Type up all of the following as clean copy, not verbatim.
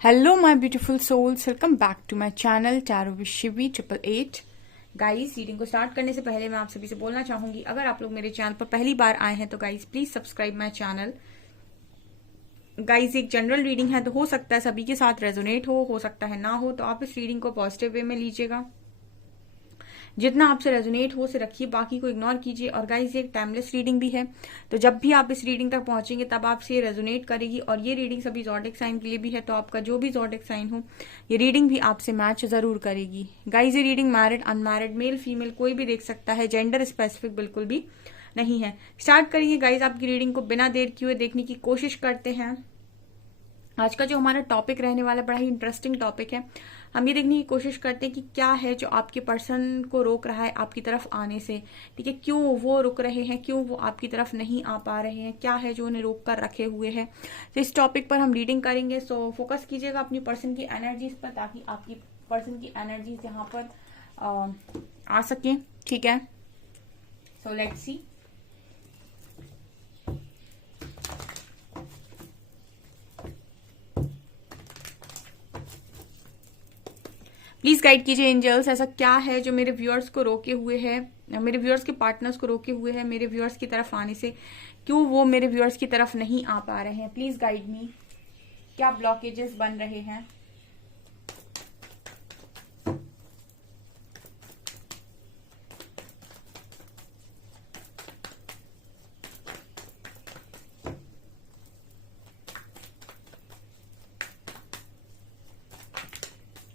Hello my beautiful souls, welcome back to my channel tarot with Shivi 888। Guys, reading को start करने से पहले मैं आप सभी से बोलना चाहूंगी, अगर आप लोग मेरे चैनल पर पहली बार आए हैं तो guys please subscribe my channel. Guys, एक जनरल रीडिंग है तो हो सकता है सभी के साथ रेजोनेट हो सकता है ना हो, तो आप इस रीडिंग को पॉजिटिव वे में लीजिएगा। जितना आपसे रेजोनेट हो से रखिए, बाकी को इग्नोर कीजिए। और गाइस, ये एक टाइमलेस रीडिंग भी है, तो जब भी आप इस रीडिंग तक पहुंचेंगे तब आपसे ये रेजोनेट करेगी। और ये रीडिंग सभी ज़ोडिएक साइन के लिए भी है, तो आपका जो भी ज़ोडिएक साइन हो ये रीडिंग भी आपसे मैच जरूर करेगी। गाइस, ये reading married unmarried male female कोई भी देख सकता है, जेंडर स्पेसिफिक बिल्कुल भी नहीं है। स्टार्ट करेंगे गाइस आपकी रीडिंग को, बिना देर किए देखने की कोशिश करते हैं। आज का जो हमारा टॉपिक रहने वाला बड़ा ही इंटरेस्टिंग टॉपिक है। हम ये देखने की कोशिश करते हैं कि क्या है जो आपके पर्सन को रोक रहा है आपकी तरफ आने से। ठीक है, क्यों वो रुक रहे हैं, क्यों वो आपकी तरफ नहीं आ पा रहे हैं, क्या है जो उन्हें रोक कर रखे हुए हैं। तो इस टॉपिक पर हम रीडिंग करेंगे। सो फोकस कीजिएगा अपनी पर्सन की एनर्जीज पर, ताकि आपकी पर्सन की एनर्जीज यहाँ पर आ सके। ठीक है, so let's see. Please guide कीजिए एंजल्स, ऐसा क्या है जो मेरे व्यूअर्स को रोके हुए है, मेरे व्यूअर्स के पार्टनर्स को रोके हुए है मेरे व्यूअर्स की तरफ आने से। क्यों वो मेरे व्यूअर्स की तरफ नहीं आ पा रहे हैं। प्लीज गाइड मी, क्या ब्लॉकेजेस बन रहे हैं।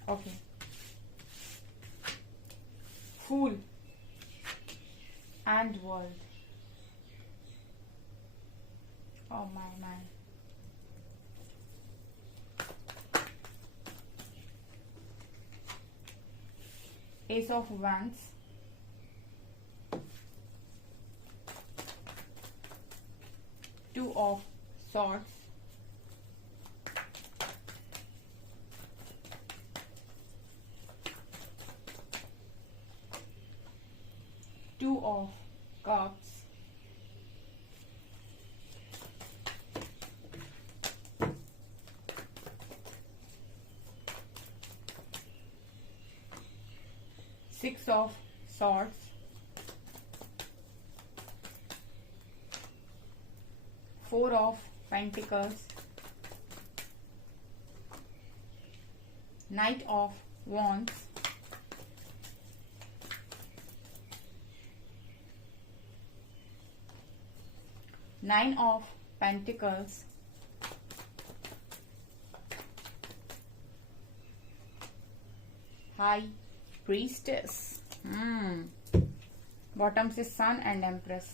Okay, fool and world. Oh my. Ace of Wands, Two of Swords, Two of Cups, Six of Swords, Four of Pentacles, Knight of Wands, Nine of Pentacles, High Priestess, bottom से सन and empress.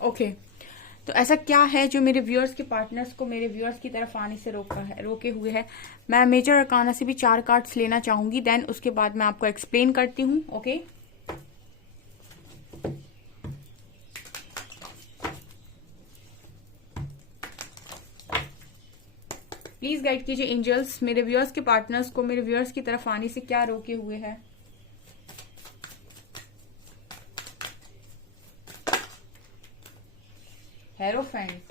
Okay, तो ऐसा क्या है जो मेरे viewers के partners को मेरे व्यूअर्स की तरफ आने से रोके हुए है। मैं मेजर अरकाना से भी 4 कार्ड्स लेना चाहूंगी, देन उसके बाद मैं आपको एक्सप्लेन करती हूँ। ओके, प्लीज गाइड कीजिए एंजल्स, मेरे व्यूअर्स के पार्टनर्स को मेरे व्यूअर्स की तरफ आने से क्या रोके हुए हैं। Hierophant,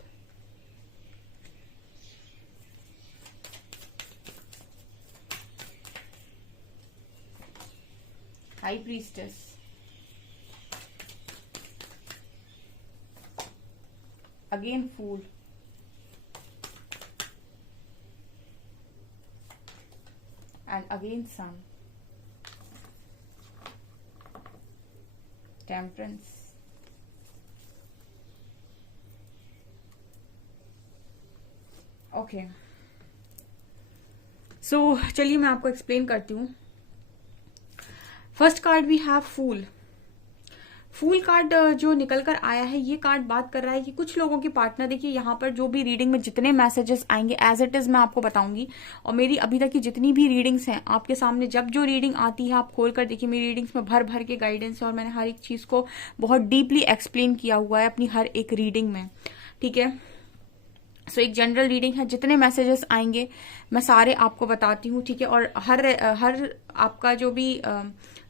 high priestess, again fool, and again sun, temperance, okay. So चलिए मैं आपको एक्सप्लेन करती हूँ। First card we have fool. Fool card जो निकल कर आया है, ये कार्ड बात कर रहा है कि कुछ लोगों की पार्टनर, देखिए यहाँ पर जो भी रीडिंग में जितने मैसेजेस आएंगे एज इट इज मैं आपको बताऊंगी। और मेरी अभी तक की जितनी भी रीडिंग्स हैं आपके सामने, जब जो रीडिंग आती है आप खोल कर देखिए, मेरी रीडिंग्स में भर भर के गाइडेंस है और मैंने हर एक चीज को बहुत डीपली एक्सप्लेन किया हुआ है अपनी हर एक रीडिंग में। ठीक है, सो एक जनरल रीडिंग है, जितने मैसेजेस आएंगे मैं सारे आपको बताती हूँ, ठीक है। और हर आपका जो भी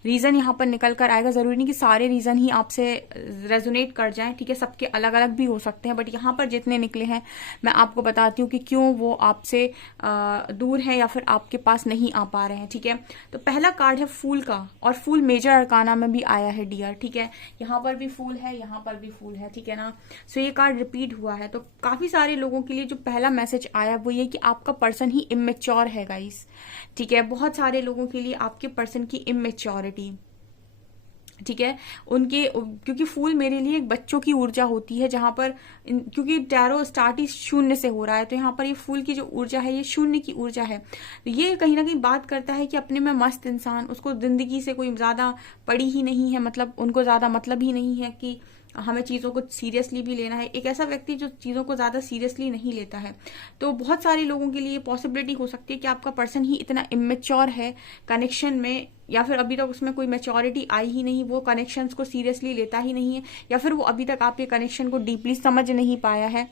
रीजन यहाँ पर निकल कर आएगा, जरूरी नहीं कि सारे रीजन ही आपसे रेजोनेट कर जाएं, ठीक है। सबके अलग अलग भी हो सकते हैं, बट यहाँ पर जितने निकले हैं मैं आपको बताती हूँ कि क्यों वो आपसे दूर है या फिर आपके पास नहीं आ पा रहे हैं, ठीक है। तो पहला कार्ड है फूल का, और फूल मेजर अरकाना में भी आया है डियर, ठीक है। यहाँ पर भी फूल है, यहाँ पर भी फूल है, ठीक है ना। सो ये कार्ड रिपीट हुआ है। तो काफी सारे लोगों के लिए जो पहला मैसेज आया वो ये कि आपका पर्सन ही इमेच्योर है गाइस, ठीक है। बहुत सारे लोगों के लिए आपके पर्सन की इमेच्योरिटी, ठीक है, उनके, क्योंकि फूल मेरे लिए एक बच्चों की ऊर्जा होती है, जहां पर क्योंकि टैरो स्टार्ट ही शून्य से हो रहा है, तो यहाँ पर ये फूल की जो ऊर्जा है ये शून्य की ऊर्जा है। तो ये कहीं ना कहीं बात करता है कि अपने में मस्त इंसान, उसको जिंदगी से कोई ज्यादा पड़ी ही नहीं है, मतलब उनको ज्यादा मतलब ही नहीं है कि हमें चीजों को सीरियसली भी लेना है। एक ऐसा व्यक्ति जो चीजों को ज्यादा सीरियसली नहीं लेता है। तो बहुत सारे लोगों के लिए पॉसिबिलिटी हो सकती है कि आपका पर्सन ही इतना इमेच्योर है कनेक्शन में, या फिर अभी तक उसमें कोई मैच्योरिटी आई ही नहीं, वो कनेक्शंस को सीरियसली लेता ही नहीं है, या फिर वो अभी तक आपके कनेक्शन को डीपली समझ नहीं पाया है,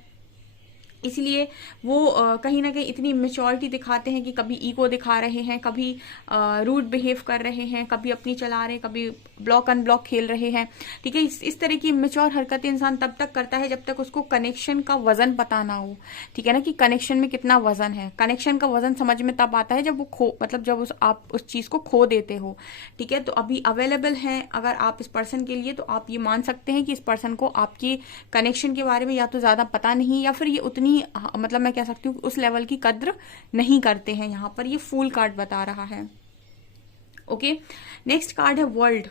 इसलिए वो कहीं ना कहीं इतनी मेच्योरिटी दिखाते हैं कि कभी ईगो दिखा रहे हैं, कभी रूड बिहेव कर रहे हैं, कभी अपनी चला रहे हैं, कभी ब्लॉक अनब्लॉक खेल रहे हैं, ठीक है। इस तरह की मेच्योर हरकतें इंसान तब तक करता है जब तक उसको कनेक्शन का वजन पता ना हो, ठीक है ना, कि कनेक्शन में कितना वजन है। कनेक्शन का वजन समझ में तब आता है जब वो मतलब जब आप उस चीज को खो देते हो, ठीक है। तो अभी अवेलेबल है अगर आप इस पर्सन के लिए, तो आप ये मान सकते हैं कि इस पर्सन को आपके कनेक्शन के बारे में या तो ज्यादा पता नहीं, या फिर ये उतनी, मतलब मैं कह सकती हूँ उस लेवल की कद्र नहीं करते हैं। यहाँ पर ये फूल कार्ड बता रहा है। ओके, नेक्स्ट कार्ड है वर्ल्ड।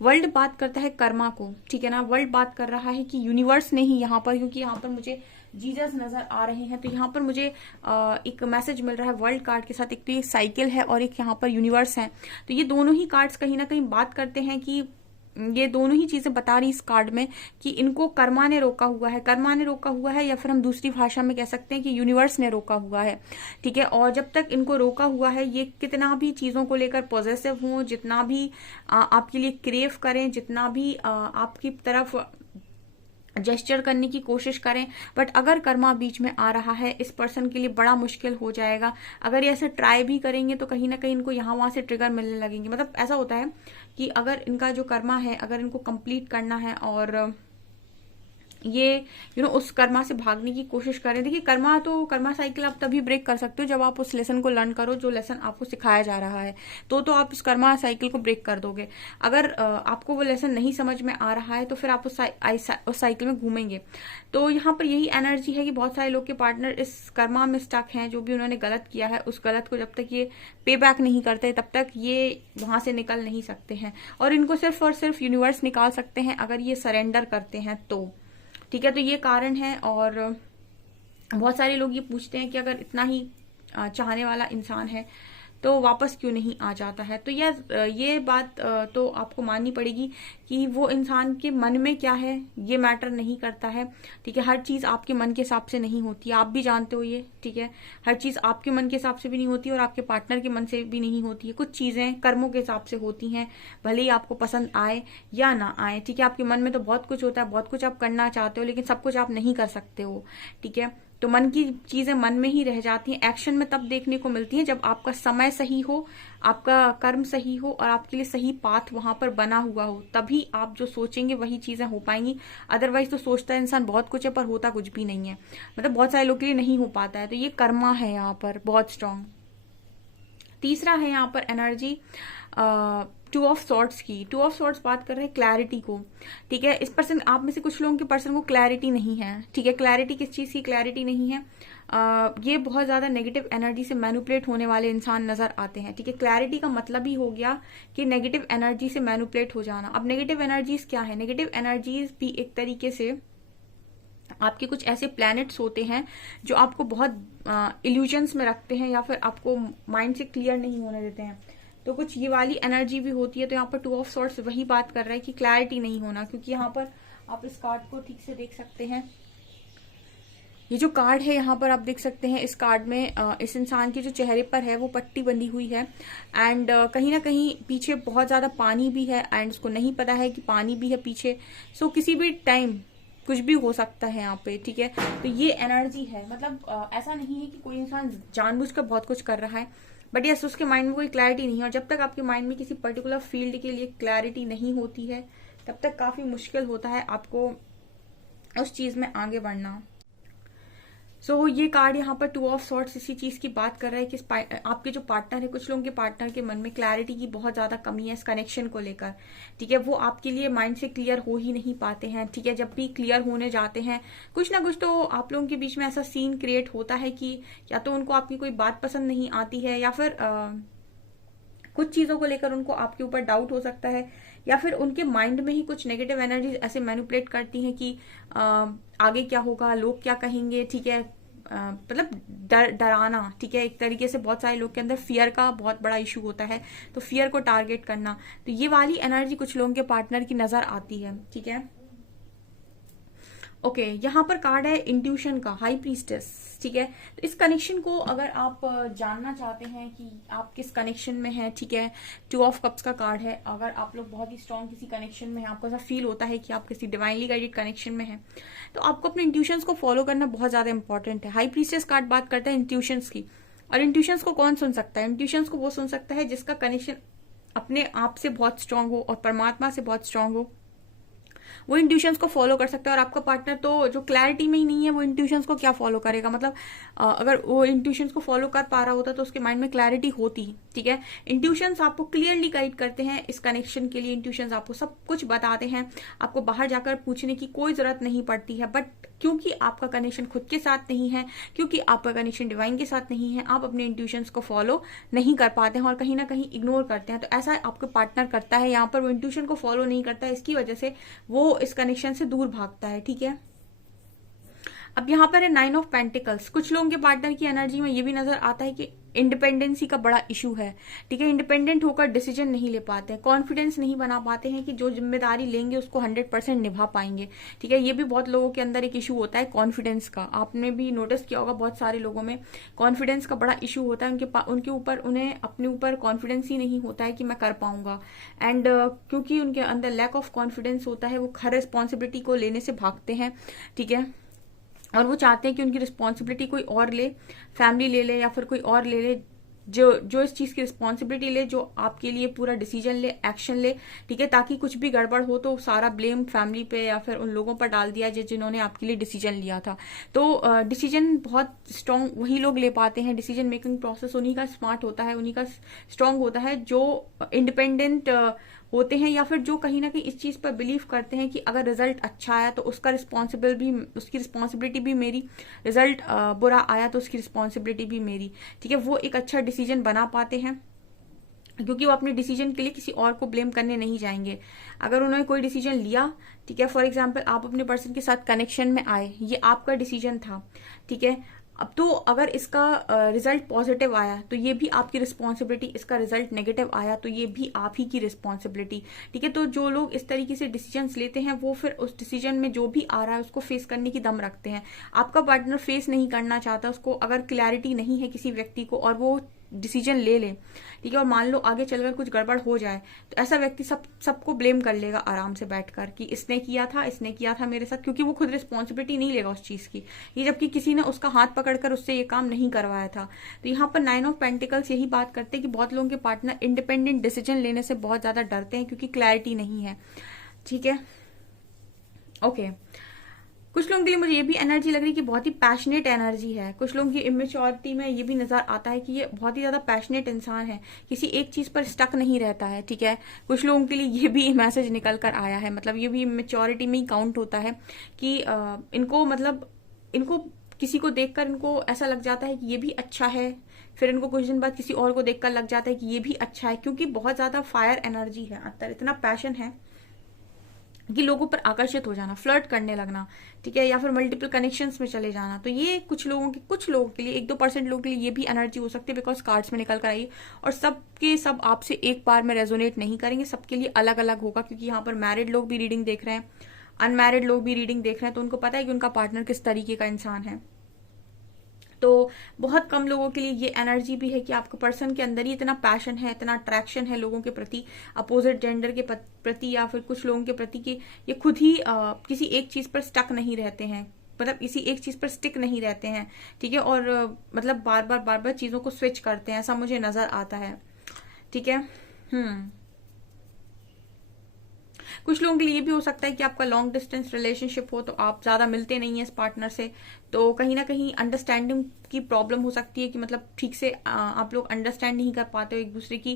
वर्ल्ड बात करता है कर्मा को, ठीक है ना। वर्ल्ड बात कर रहा है कि यूनिवर्स ने ही यहाँ पर, क्योंकि यहाँ पर मुझे जीसस नजर आ रहे हैं, तो यहाँ पर मुझे एक मैसेज मिल रहा है वर्ल्ड कार्ड के साथ। एक तो ये साइकिल है और एक यहाँ पर यूनिवर्स है। तो ये दोनों ही कार्ड्स कहीं ना कहीं बात करते हैं कि ये दोनों ही चीजें बता रही इस कार्ड में कि इनको कर्मा ने रोका हुआ है। कर्मा ने रोका हुआ है, या फिर हम दूसरी भाषा में कह सकते हैं कि यूनिवर्स ने रोका हुआ है, ठीक है। और जब तक इनको रोका हुआ है, ये कितना भी चीजों को लेकर पॉजिटिव हों, जितना भी आपके लिए क्रेव करें, जितना भी आपकी तरफ जेस्चर करने की कोशिश करें, बट अगर कर्मा बीच में आ रहा है, इस पर्सन के लिए बड़ा मुश्किल हो जाएगा। अगर ये ऐसे ट्राई भी करेंगे तो कहीं ना कहीं इनको यहाँ वहां से ट्रिगर मिलने लगेंगे। मतलब ऐसा होता है कि अगर इनका जो कर्मा है, अगर इनको कंप्लीट करना है और ये उस कर्मा से भागने की कोशिश करें। देखिए कर्मा साइकिल आप तभी ब्रेक कर सकते हो जब आप उस लेसन को लर्न करो जो लेसन आपको सिखाया जा रहा है, तो आप इस कर्मा साइकिल को ब्रेक कर दोगे। अगर आपको वो लेसन नहीं समझ में आ रहा है तो फिर आप उस साइकिल में घूमेंगे। तो यहाँ पर यही एनर्जी है कि बहुत सारे लोग के पार्टनर इस कर्मा में स्टक हैं। जो भी उन्होंने गलत किया है, उस गलत को जब तक ये पे बैक नहीं करते तब तक ये वहां से निकल नहीं सकते हैं, और इनको सिर्फ और सिर्फ यूनिवर्स निकाल सकते हैं अगर ये सरेंडर करते हैं तो, ठीक है। तो ये कारण है। और बहुत सारे लोग ये पूछते हैं कि अगर इतना ही चाहने वाला इंसान है तो वापस क्यों नहीं आ जाता है। तो ये बात तो आपको माननी पड़ेगी कि वो इंसान के मन में क्या है ये मैटर नहीं करता है, ठीक है। हर चीज आपके मन के हिसाब से नहीं होती, आप भी जानते हो ये, ठीक है। हर चीज आपके मन के हिसाब से भी नहीं होती और आपके पार्टनर के मन से भी नहीं होती है। कुछ चीजें कर्मों के हिसाब से होती हैं, भले ही आपको पसंद आए या ना आए, ठीक है। आपके मन में तो बहुत कुछ होता है, बहुत कुछ आप करना चाहते हो, लेकिन सब कुछ आप नहीं कर सकते हो, ठीक है। तो मन की चीजें मन में ही रह जाती हैं। एक्शन में तब देखने को मिलती है जब आपका समय सही हो, आपका कर्म सही हो और आपके लिए सही पाथ वहां पर बना हुआ हो, तभी आप जो सोचेंगे वही चीजें हो पाएंगी। अदरवाइज तो सोचता है इंसान बहुत कुछ है पर होता कुछ भी नहीं है, मतलब बहुत सारे लोगों के लिए नहीं हो पाता है। तो ये कर्मा है यहाँ पर बहुत स्ट्रांग। तीसरा है यहाँ पर एनर्जी टू ऑफ सॉर्ट्स की। टू ऑफ सॉर्ट्स बात कर रहे हैं क्लैरिटी को, ठीक है। इस पर्सन, आप में से कुछ लोगों के पर्सन को क्लैरिटी नहीं है, ठीक है। क्लैरिटी किस चीज की क्लैरिटी नहीं है? ये बहुत ज्यादा नेगेटिव एनर्जी से मैनिपुलेट होने वाले इंसान नजर आते हैं, ठीक है। क्लैरिटी का मतलब ही हो गया कि नेगेटिव एनर्जी से मैनिपुलेट हो जाना। अब नेगेटिव एनर्जीज क्या है? नेगेटिव एनर्जीज भी एक तरीके से आपके कुछ ऐसे प्लैनेट्स होते हैं जो आपको बहुत इल्यूजन्स में रखते हैं या फिर आपको माइंड से क्लियर नहीं होने देते हैं। तो कुछ ये वाली एनर्जी भी होती है। तो यहाँ पर टू ऑफ सॉर्ट्स वही बात कर रहा है कि क्लैरिटी नहीं होना, क्योंकि यहाँ पर आप इस कार्ड को ठीक से देख सकते हैं। ये जो कार्ड है यहाँ पर आप देख सकते हैं, इस कार्ड में इस इंसान के जो चेहरे पर है वो पट्टी बंधी हुई है, एंड कहीं ना कहीं पीछे बहुत ज्यादा पानी भी है, एंड उसको नहीं पता है कि पानी भी है पीछे। सो किसी भी टाइम कुछ भी हो सकता है यहाँ पे, ठीक है। तो ये एनर्जी है, मतलब ऐसा नहीं है कि कोई इंसान जानबूझकर बहुत कुछ कर रहा है, बट यस उसके माइंड में कोई क्लैरिटी नहीं है। और जब तक आपके माइंड में किसी पर्टिकुलर फील्ड के लिए क्लैरिटी नहीं होती है, तब तक काफी मुश्किल होता है आपको उस चीज में आगे बढ़ना। सो ये कार्ड यहाँ पर 2 ऑफ सॉर्ड्स इसी चीज की बात कर रहा है कि आपके जो पार्टनर है, कुछ लोगों के पार्टनर के मन में क्लैरिटी की बहुत ज्यादा कमी है इस कनेक्शन को लेकर, ठीक है। वो आपके लिए माइंड से क्लियर हो ही नहीं पाते हैं, ठीक है। जब भी क्लियर होने जाते हैं, कुछ ना कुछ तो आप लोगों के बीच में ऐसा सीन क्रिएट होता है कि या तो उनको आपकी कोई बात पसंद नहीं आती है, या फिर कुछ चीजों को लेकर उनको आपके ऊपर डाउट हो सकता है, या फिर उनके माइंड में ही कुछ नेगेटिव एनर्जीज ऐसे मैनिपुलेट करती हैं कि आगे क्या होगा, लोग क्या कहेंगे, ठीक है। मतलब डराना, ठीक है। एक तरीके से बहुत सारे लोग के अंदर फियर का बहुत बड़ा इशू होता है, तो फियर को टारगेट करना, तो ये वाली एनर्जी कुछ लोगों के पार्टनर की नजर आती है, ठीक है। ओके, यहाँ पर कार्ड है इंट्यूशन का, हाई प्रीस्टेस, ठीक है। तो इस कनेक्शन को अगर आप जानना चाहते हैं कि आप किस कनेक्शन में हैं, ठीक है, 2 ऑफ कप्स का कार्ड है। अगर आप लोग बहुत ही स्ट्रांग किसी कनेक्शन में हैं, आपको ऐसा फील होता है कि आप किसी डिवाइनली गाइडेड कनेक्शन में हैं, तो आपको अपने इंट्यूशंस को फॉलो करना बहुत ज्यादा इंपॉर्टेंट है। हाई प्रीस्टेस कार्ड बात करता है इंट्यूशंस की, और इंट्यूशंस को कौन सुन सकता है? इंट्यूशंस को वो सुन सकता है जिसका कनेक्शन अपने आप से बहुत स्ट्रांग हो और परमात्मा से बहुत स्ट्रांग हो, वो इंट्यूशंस को फॉलो कर सकता है। और आपका पार्टनर तो जो क्लैरिटी में ही नहीं है, वो इंट्यूशंस को क्या फॉलो करेगा? मतलब अगर वो इंट्यूशंस को फॉलो कर पा रहा होता तो उसके माइंड में क्लैरिटी होती, ठीक है। इंट्यूशंस आपको क्लियरली गाइड करते हैं इस कनेक्शन के लिए, इंट्यूशंस आपको सब कुछ बताते हैं, आपको बाहर जाकर पूछने की कोई जरूरत नहीं पड़ती है। बट क्योंकि आपका कनेक्शन खुद के साथ नहीं है, क्योंकि आपका कनेक्शन डिवाइन के साथ नहीं है, आप अपने इंट्यूशंस को फॉलो नहीं कर पाते हैं और कहीं ना कहीं इग्नोर करते हैं। तो ऐसा आपका पार्टनर करता है, यहाँ पर वो इंट्यूशन को फॉलो नहीं करता है, इसकी वजह से वो इस कनेक्शन से दूर भागता है, ठीक है। अब यहाँ पर है 9 ऑफ पेंटिकल्स। कुछ लोगों के पार्टनर की एनर्जी में ये भी नजर आता है कि इंडिपेंडेंसी का बड़ा इशू है, ठीक है। इंडिपेंडेंट होकर डिसीजन नहीं ले पाते हैं, कॉन्फिडेंस नहीं बना पाते हैं कि जो जिम्मेदारी लेंगे उसको 100% निभा पाएंगे, ठीक है। ये भी बहुत लोगों के अंदर एक इशू होता है कॉन्फिडेंस का। आपने भी नोटिस किया होगा बहुत सारे लोगों में कॉन्फिडेंस का बड़ा इशू होता है, उनके ऊपर उन्हें अपने ऊपर कॉन्फिडेंस ही नहीं होता है कि मैं कर पाऊंगा। एंड क्योंकि उनके अंदर लैक ऑफ कॉन्फिडेंस होता है, वो हर रिस्पॉन्सिबिलिटी को लेने से भागते हैं, ठीक है। और वो चाहते हैं कि उनकी रिस्पॉन्सिबिलिटी कोई और ले, फैमिली ले ले या फिर कोई और ले ले, जो इस चीज की रिस्पॉन्सिबिलिटी ले, जो आपके लिए पूरा डिसीजन ले, एक्शन ले, ठीक है। ताकि कुछ भी गड़बड़ हो तो सारा ब्लेम फैमिली पे या फिर उन लोगों पर डाल दिया जाए जिन्होंने आपके लिए डिसीजन लिया था। तो डिसीजन बहुत स्ट्रांग वही लोग ले पाते हैं, डिसीजन मेकिंग प्रोसेस उन्हीं का स्मार्ट होता है, उन्हीं का स्ट्रांग होता है जो इंडिपेंडेंट होते हैं, या फिर जो कहीं ना कहीं इस चीज पर बिलीव करते हैं कि अगर रिजल्ट अच्छा आया तो उसकी रिस्पॉन्सिबिलिटी भी मेरी, रिजल्ट बुरा आया तो उसकी रिस्पॉन्सिबिलिटी भी मेरी, ठीक है। वो एक अच्छा डिसीजन बना पाते हैं क्योंकि वो अपने डिसीजन के लिए किसी और को ब्लेम करने नहीं जाएंगे। अगर उन्होंने कोई डिसीजन लिया, ठीक है, फॉर एग्जाम्पल आप अपने पर्सन के साथ कनेक्शन में आए, ये आपका डिसीजन था, ठीक है। अब तो अगर इसका रिजल्ट पॉजिटिव आया तो ये भी आपकी रिस्पॉन्सिबिलिटी, इसका रिजल्ट नेगेटिव आया तो ये भी आप ही की रिस्पॉन्सिबिलिटी, ठीक है। तो जो लोग इस तरीके से डिसीजंस लेते हैं वो फिर उस डिसीजन में जो भी आ रहा है उसको फेस करने की दम रखते हैं। आपका पार्टनर फेस नहीं करना चाहता, उसको अगर क्लैरिटी नहीं है किसी व्यक्ति को और वो डिसीजन ले ले, ठीक है, और मान लो आगे चलकर कुछ गड़बड़ हो जाए, तो ऐसा व्यक्ति सबको ब्लेम कर लेगा आराम से बैठकर कि इसने किया था मेरे साथ, क्योंकि वो खुद रिस्पॉन्सिबिलिटी नहीं लेगा उस चीज की, ये जबकि किसी ने उसका हाथ पकड़कर उससे ये काम नहीं करवाया था। तो यहाँ पर 9 ऑफ पेंटिकल्स यही बात करते हैं कि बहुत लोगों के पार्टनर इंडिपेंडेंट डिसीजन लेने से बहुत ज्यादा डरते हैं क्योंकि क्लैरिटी नहीं है, ठीक है। ओके, कुछ लोगों के लिए मुझे ये भी एनर्जी लग रही है कि बहुत ही पैशनेट एनर्जी है। कुछ लोगों की इमेच्योरिटी में ये भी नजर आता है कि ये बहुत ही ज्यादा पैशनेट इंसान है, किसी एक चीज पर स्टक नहीं रहता है, ठीक है। कुछ लोगों के लिए ये भी मैसेज निकल कर आया है, मतलब ये भी इमेच्योरिटी में ही काउंट होता है कि इनको किसी को देखकर इनको ऐसा लग जाता है कि ये भी अच्छा है, फिर इनको कुछ दिन बाद किसी और को देखकर लग जाता है कि ये भी अच्छा है, क्योंकि बहुत ज्यादा फायर एनर्जी है अंदर, इतना पैशन है कि लोगों पर आकर्षित हो जाना, फ्लर्ट करने लगना, ठीक है, या फिर मल्टीपल कनेक्शंस में चले जाना। तो ये कुछ लोगों के लिए 1-2% लोगों के लिए ये भी एनर्जी हो सकती है, बिकॉज कार्ड्स में निकल कर आई। और सबके सब आपसे एक बार में रेजोनेट नहीं करेंगे, सबके लिए अलग अलग होगा, क्योंकि यहाँ पर मैरिड लोग भी रीडिंग देख रहे हैं, अनमैरिड लोग भी रीडिंग देख रहे हैं, तो उनको पता है कि उनका पार्टनर किस तरीके का इंसान है, तो बहुत कम लोगों के लिए ये एनर्जी भी है कि आपका पर्सन के अंदर ही इतना पैशन है, इतना अट्रैक्शन है लोगों के प्रति, अपोजिट जेंडर के प्रति या फिर कुछ लोगों के प्रति, कि ये खुद ही किसी एक चीज पर स्टक नहीं रहते हैं, मतलब किसी एक चीज पर स्टिक नहीं रहते हैं, ठीक है। और मतलब बार बार चीजों को स्विच करते हैं, ऐसा मुझे नजर आता है, ठीक है। कुछ लोगों के लिए भी हो सकता है कि आपका लॉन्ग डिस्टेंस रिलेशनशिप हो, तो आप ज्यादा मिलते नहीं है इस पार्टनर से, तो कहीं ना कहीं अंडरस्टैंडिंग की प्रॉब्लम हो सकती है कि मतलब ठीक से आप लोग अंडरस्टैंड नहीं कर पाते हो एक दूसरे की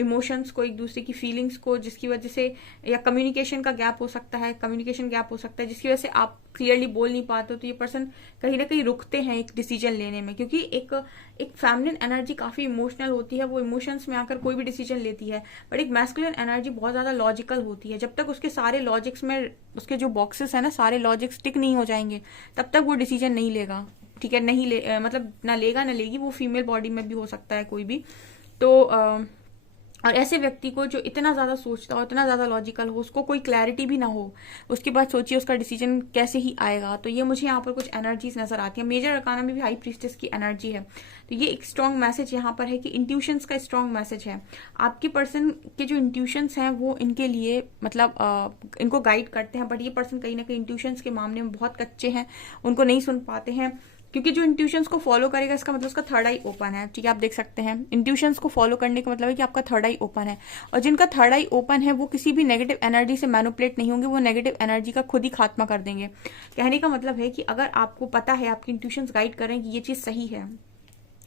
इमोशंस को, एक दूसरे की फीलिंग्स को, जिसकी वजह से, या कम्युनिकेशन का गैप हो सकता है, कम्युनिकेशन गैप हो सकता है जिसकी वजह से आप क्लियरली बोल नहीं पाते हो। तो ये पर्सन कहीं ना कहीं रुकते हैं एक डिसीजन लेने में, क्योंकि एक फेमिनिन एनर्जी काफी इमोशनल होती है, वो इमोशंस में आकर कोई भी डिसीजन लेती है, बट एक मैस्कुलिन एनर्जी बहुत ज्यादा लॉजिकल होती है। जब तक उसके सारे लॉजिक्स में, उसके जो बॉक्सेस है ना, सारे लॉजिक्स टिक नहीं हो जाएंगे, तब तक वो डिसीजन नहीं लेगा, ठीक है। नहीं मतलब ना लेगा ना लेगी, वो फीमेल बॉडी में भी हो सकता है कोई भी। तो और ऐसे व्यक्ति को जो इतना ज्यादा सोचता हो, इतना ज्यादा लॉजिकल हो, उसको कोई क्लैरिटी भी ना हो, उसके बाद सोचिए उसका डिसीजन कैसे ही आएगा। तो ये मुझे यहाँ पर कुछ एनर्जीज नजर आती है। मेजर अरकाना में भी हाई प्रीस्टेस की एनर्जी है, तो ये एक स्ट्रॉन्ग मैसेज यहाँ पर है कि इंट्यूशंस का स्ट्रॉन्ग मैसेज है। आपके पर्सन के जो इंट्यूशंस हैं वो इनके लिए मतलब इनको गाइड करते हैं, बट ये पर्सन कहीं ना कहीं इंट्यूशंस के मामले में बहुत कच्चे हैं, उनको नहीं सुन पाते हैं, क्योंकि जो इंट्यूशंस को फॉलो करेगा, इसका मतलब उसका थर्ड आई ओपन है, ठीक है। आप देख सकते हैं इंट्यूशंस को फॉलो करने का मतलब है कि आपका थर्ड आई ओपन है, और जिनका थर्ड आई ओपन है वो किसी भी नेगेटिव एनर्जी से मैनिपुलेट नहीं होंगे, वो नेगेटिव एनर्जी का खुद ही खात्मा कर देंगे। कहने का मतलब है कि अगर आपको पता है, आपकी इंट्यूशंस गाइड कर रहे हैं कि ये चीज सही है,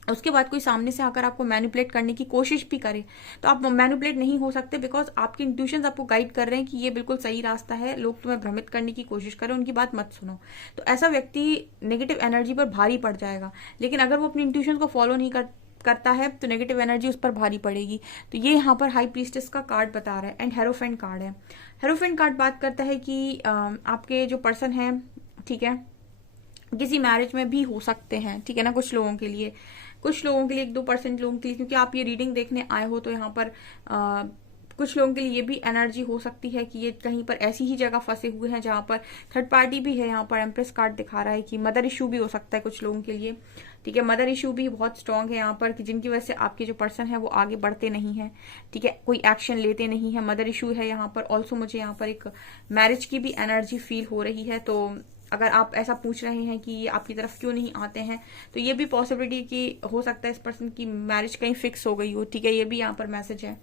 उसके बाद कोई सामने से आकर आपको मैनिपुलेट करने की कोशिश भी करे, तो आप मैनिपुलेट नहीं हो सकते, बिकॉज आपके इंट्यूशंस आपको गाइड कर रहे हैं कि ये बिल्कुल सही रास्ता है। लोग तुम्हें भ्रमित करने की कोशिश करें, उनकी बात मत सुनो। तो ऐसा व्यक्ति नेगेटिव एनर्जी पर भारी पड़ जाएगा, लेकिन अगर वो अपनी इंट्यूशंस को फॉलो नहीं करता है तो नेगेटिव एनर्जी उस पर भारी पड़ेगी। तो ये यहाँ पर हाई प्रीस्टेस का कार्ड बता रहा है, एंड हेरोफेंट कार्ड है। हेरोफेंट कार्ड बात करता है कि आपके जो पर्सन है, ठीक है, किसी मैरिज में भी हो सकते हैं, ठीक है ना। कुछ लोगों के लिए 1-2% लोगों के लिए, क्योंकि आप ये रीडिंग देखने आए हो, तो यहाँ पर कुछ लोगों के लिए ये भी एनर्जी हो सकती है कि ये कहीं पर ऐसी ही जगह फंसे हुए हैं जहां पर थर्ड पार्टी भी है। यहाँ पर एम्प्रेस कार्ड दिखा रहा है कि मदर इशू भी हो सकता है कुछ लोगों के लिए, ठीक है। मदर इशू भी बहुत स्ट्रांग है यहाँ पर, कि जिनकी वजह से आपके जो पर्सन है वो आगे बढ़ते नहीं है, ठीक है, कोई एक्शन लेते नहीं है। मदर इशू है यहाँ पर। ऑल्सो मुझे यहाँ पर एक मैरिज की भी एनर्जी फील हो रही है। तो अगर आप ऐसा पूछ रहे हैं कि ये आपकी तरफ क्यों नहीं आते हैं, तो ये भी पॉसिबिलिटी कि हो सकता है इस पर्सन की मैरिज कहीं फिक्स हो गई हो, ठीक है। ये भी यहाँ पर मैसेज है।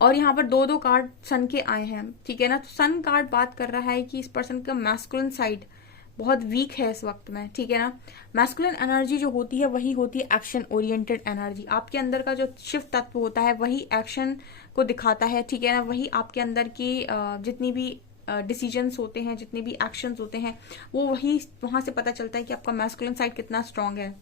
और यहाँ पर 2 कार्ड सन के आए हैं, ठीक है ना। तो सन कार्ड बात कर रहा है कि इस पर्सन का मैस्कुलिन साइड बहुत वीक है इस वक्त में, ठीक है ना। मैस्कुलिन एनर्जी जो होती है वही होती है एक्शन ओरिएंटेड एनर्जी। आपके अंदर का जो शिव तत्व होता है वही एक्शन को दिखाता है, ठीक है ना। वही आपके अंदर की जितनी भी डिसीजंस होते हैं, जितने भी एक्शंस होते हैं, वो वही वहां से पता चलता है कि आपका मैस्कुलिन साइड कितना स्ट्रांग है।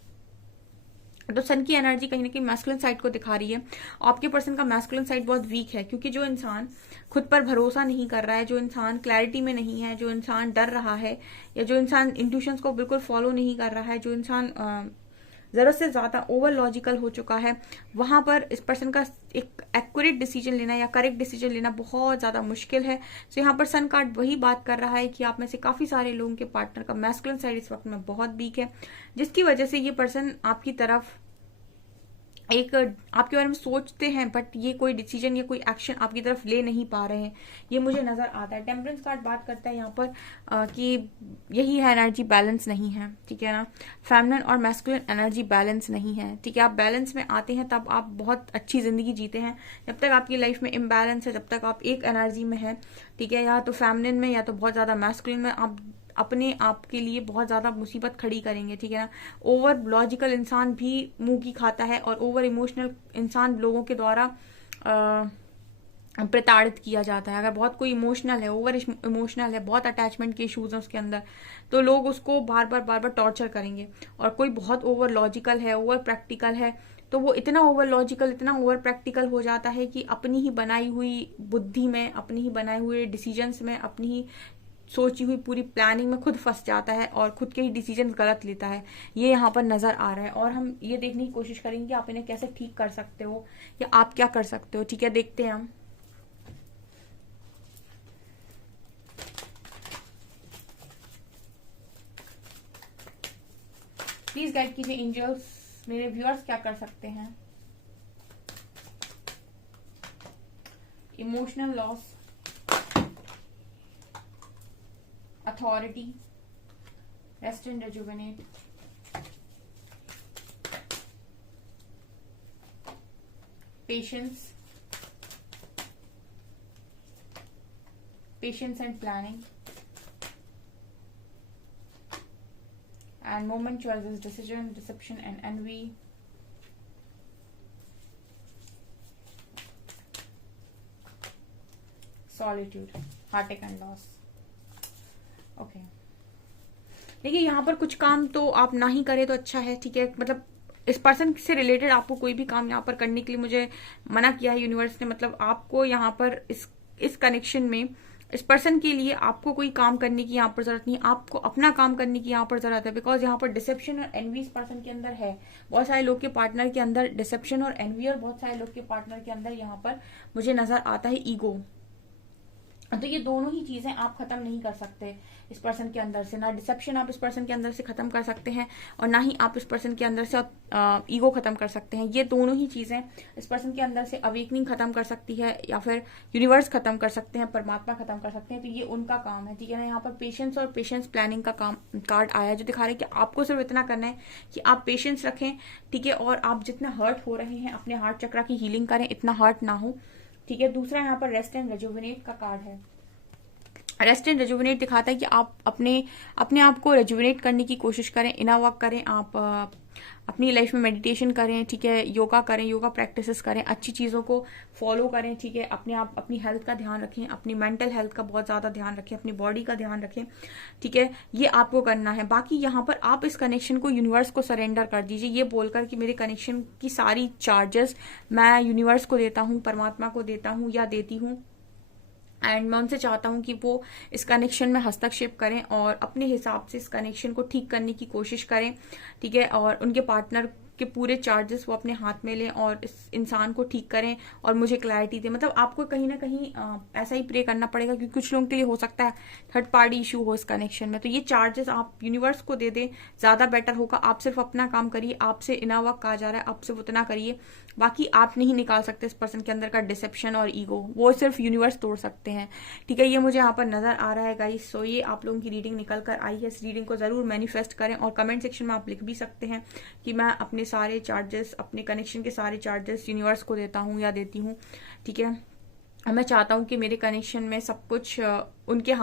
तो सन की एनर्जी कहीं ना कहीं मैस्कुलिन साइड को दिखा रही है। आपके पर्सन का मैस्कुलिन साइड बहुत वीक है, क्योंकि जो इंसान खुद पर भरोसा नहीं कर रहा है, जो इंसान क्लैरिटी में नहीं है, जो इंसान डर रहा है, या जो इंसान इंट्यूशंस को बिल्कुल फॉलो नहीं कर रहा है, जो इंसान जरूरत से ज्यादा ओवर लॉजिकल हो चुका है, वहां पर इस पर्सन का एक एक्यूरेट डिसीजन लेना या करेक्ट डिसीजन लेना बहुत ज्यादा मुश्किल है। तो यहाँ पर सन कार्ड वही बात कर रहा है कि आप में से काफी सारे लोगों के पार्टनर का मैस्कुलिन साइड इस वक्त में बहुत वीक है, जिसकी वजह से ये पर्सन आपकी तरफ एक आपके बारे में सोचते हैं, बट ये कोई डिसीजन या कोई एक्शन आपकी तरफ ले नहीं पा रहे हैं, ये मुझे नजर आता है। टेम्परेंस कार्ड बात करता है यहाँ पर कि यही है एनर्जी बैलेंस नहीं है, ठीक है ना। फेमिनिन और मैस्कुलिन एनर्जी बैलेंस नहीं है, ठीक है। आप बैलेंस में आते हैं तब आप बहुत अच्छी जिंदगी जीते हैं। जब तक आपकी लाइफ में इम्बैलेंस है, जब तक आप एक एनर्जी में है, ठीक है, या तो फेमिनिन में या तो बहुत ज्यादा मैस्कुलिन में, आप अपने आप के लिए बहुत ज्यादा मुसीबत खड़ी करेंगे, ठीक है ना। ओवर लॉजिकल इंसान भी मुंह की खाता है, और ओवर इमोशनल इंसान लोगों के द्वारा प्रताड़ित किया जाता है। अगर बहुत कोई इमोशनल है, ओवर इमोशनल है, बहुत अटैचमेंट के इश्यूज हैं उसके अंदर, तो लोग उसको बार बार टॉर्चर करेंगे। और कोई बहुत ओवर लॉजिकल है, ओवर प्रैक्टिकल है, तो वो इतना ओवर लॉजिकल, इतना ओवर प्रैक्टिकल हो जाता है कि अपनी ही बनाई हुई बुद्धि में, अपनी ही बनाए हुए डिसीजंस में, अपनी ही सोची हुई पूरी प्लानिंग में खुद फंस जाता है और खुद के ही डिसीजन गलत लेता है। ये यहाँ पर नजर आ रहा है, और हम ये देखने की कोशिश करेंगे कि आप इन्हें कैसे ठीक कर सकते हो, या आप क्या कर सकते हो, ठीक है। देखते हैं हम। प्लीज गाइड कीजिए एंजल्स, मेरे व्यूअर्स क्या कर सकते हैं। Emotional loss, authority, rest and rejuvenate, patience, patience and planning, and moment choices, decision, deception and envy, solitude, heartache and loss. Okay देखिए, यहाँ पर कुछ काम तो आप ना ही करें तो अच्छा है, ठीक है। मतलब इस पर्सन से रिलेटेड आपको कोई भी काम यहाँ पर करने के लिए मुझे मना किया है यूनिवर्स ने। मतलब आपको यहाँ पर इस कनेक्शन में इस पर्सन के लिए आपको कोई काम करने की यहाँ पर जरूरत नहीं, आपको अपना काम करने की यहाँ पर जरूरत है। बिकॉज यहाँ पर डिसेप्शन और एनवी इस पर्सन के अंदर है। बहुत सारे लोग के पार्टनर के अंदर डिसेप्शन और एनवी, और बहुत सारे लोग के पार्टनर के अंदर यहाँ पर मुझे नजर आता है ईगो। तो ये दोनों ही चीजें आप खत्म नहीं कर सकते इस पर्सन के अंदर से। ना डिसेप्शन आप इस पर्सन के अंदर से खत्म कर सकते हैं, और ना ही आप इस पर्सन के अंदर से ईगो खत्म कर सकते हैं। ये दोनों ही चीजें इस पर्सन के अंदर से अवेकनिंग खत्म कर सकती है, या फिर यूनिवर्स खत्म कर सकते हैं, परमात्मा खत्म कर सकते हैं। तो ये उनका काम है, ठीक है ना। यहाँ पर पेशेंस और पेशेंस प्लानिंग का काम कार्ड आया है, जो दिखा रहा है कि आपको सिर्फ इतना करना है कि आप पेशेंस रखें, ठीक है। और आप जितना हर्ट हो रहे हैं अपने हार्ट चक्रा की हीलिंग करें, इतना हर्ट ना हो, ठीक है। दूसरा यहाँ पर रेस्ट एंड रेजुविनेट का कार्ड है। रेस्ट एंड रेजुविनेट दिखाता है कि आप अपने आप को रेजुविनेट करने की कोशिश करें, इनर वर्क करें, आप अपनी लाइफ में मेडिटेशन करें, ठीक है, योगा करें, योगा प्रैक्टिसेस करें, अच्छी चीज़ों को फॉलो करें, ठीक है। अपनी हेल्थ का ध्यान रखें, अपनी मेंटल हेल्थ का बहुत ज़्यादा ध्यान रखें, अपनी बॉडी का ध्यान रखें, ठीक है। ये आपको करना है। बाकी यहाँ पर आप इस कनेक्शन को यूनिवर्स को सरेंडर कर दीजिए, ये बोलकर कि मेरे कनेक्शन की सारी चार्जेस मैं यूनिवर्स को देता हूँ, परमात्मा को देता हूँ या देती हूँ। एंड मैं उनसे चाहता हूँ कि वो इस कनेक्शन में हस्तक्षेप करें और अपने हिसाब से इस कनेक्शन को ठीक करने की कोशिश करें, ठीक है। और उनके पार्टनर के पूरे चार्जेस वो अपने हाथ में लें और इस इंसान को ठीक करें और मुझे क्लैरिटी दें। मतलब आपको कहीं ना कहीं ऐसा ही प्रे करना पड़ेगा, क्योंकि कुछ लोगों के लिए हो सकता है थर्ड पार्टी इशू हो इस कनेक्शन में। तो ये चार्जेस आप यूनिवर्स को दे दें, ज्यादा बेटर होगा। आप सिर्फ अपना काम करिए, आपसे इनर वर्क कहा जा रहा है, आप सिर्फ उतना करिए। बाकी आप नहीं निकाल सकते इस पर्सन के अंदर का डिसेप्शन और ईगो, वो सिर्फ यूनिवर्स तोड़ सकते हैं, ठीक है। ये मुझे यहाँ पर नजर आ रहा है गाइस। सो ये आप लोगों की रीडिंग निकल कर आई है। इस रीडिंग को जरूर मैनिफेस्ट करें, और कमेंट सेक्शन में आप लिख भी सकते हैं कि मैं अपने सारे चार्जेस, अपने कनेक्शन के सारे चार्जेस यूनिवर्स को देता हूँ या देती हूँ, ठीक है। मैं चाहता हूँ कि मेरे कनेक्शन में सब कुछ उनके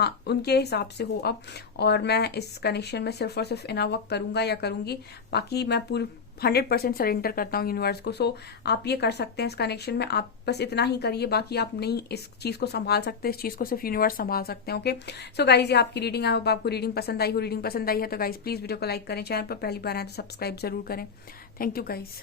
हिसाब से हो अब, और मैं इस कनेक्शन में सिर्फ और सिर्फ इनर वर्क करूंगा या करूंगी। बाकी मैं पूरी 100% सरेंडर करता हूँ यूनिवर्स को। सो आप ये कर सकते हैं इस कनेक्शन में, आप बस इतना ही करिए। बाकी आप नहीं इस चीज को संभाल सकते, इस चीज को सिर्फ यूनिवर्स संभाल सकते हैं, ओके। सो गाइज, ये आपकी रीडिंग है। आपको रीडिंग पसंद आई हो, रीडिंग पसंद आई है तो गाइज प्लीज वीडियो को लाइक करें, चैनल पर पहली बार आए तो सब्सक्राइब जरूर करें। Thank you guys.